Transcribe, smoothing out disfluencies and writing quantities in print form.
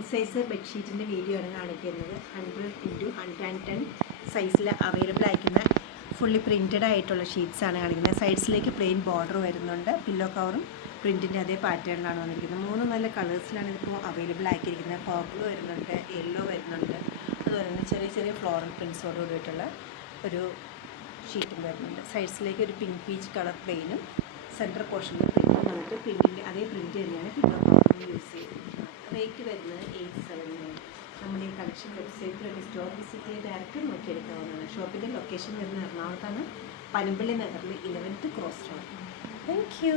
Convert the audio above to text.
King size ബെഡ്ഷീറ്റിൻ്റെ video ആണ് കാണിക്കുന്നത്. 100x110 സൈസിൽ അവൈലബിൾ ആയിരിക്കുന്ന ഫുള്ളി പ്രിൻറ്റഡ് ആയിട്ടുള്ള ഷീറ്റ്സാണ് കാണിക്കുന്നത്. സൈഡ്സിലേക്ക് പ്ലെയിൻ ബോർഡർ വരുന്നുണ്ട്. പില്ലോ കവറും പ്രിൻറ്റിൻ്റെ അതേ പാറ്റേണിലാണ് വന്നിരിക്കുന്നത്. 3 നല്ല കളേഴ്സിലാണ് ഇതിപ്പോൾ അവൈലബിൾ ആക്കിയിരിക്കുന്നത്. പർപ്പിൾ വരുന്നുണ്ട്, യെല്ലോ വരുന്നുണ്ട്, അതുപോലെ തന്നെ ചെറിയ ചെറിയ ഫ്ലോറൽ പ്രിൻസോട് കൂടിയിട്ടുള്ള ഒരു ഷീറ്റും വരുന്നുണ്ട്. സൈഡ്സിലേക്ക് ഒരു പിങ്ക് പീച്ച് കളർ പ്ലെയിനും സെൻറ്റർ പോർഷനിൽ പ്രിൻറ്റും വന്നിട്ട് പ്രിൻറ്റിൻ്റെ അതേ പ്രിൻറ്റ് തന്നെയാണ് പില്ലോ കവറിന് യൂസ് ചെയ്തിരിക്കുന്നത്. റേറ്റ് വരുന്നത് 879. നമ്മുടെ ഈ കളക്ഷൻ വെബ്സൈറ്റിലൊക്കെ സ്റ്റോർ വിസിറ്റ് ചെയ്ത് ഡയറക്റ്റ് നോക്കിയെടുക്കാവുന്നതാണ്. ഷോപ്പിൻ്റെ ലൊക്കേഷൻ വരുന്നത് എറണാകുളത്താണ്, പനമ്പള്ളി നഗറിൽ 11th cross road. Thank you.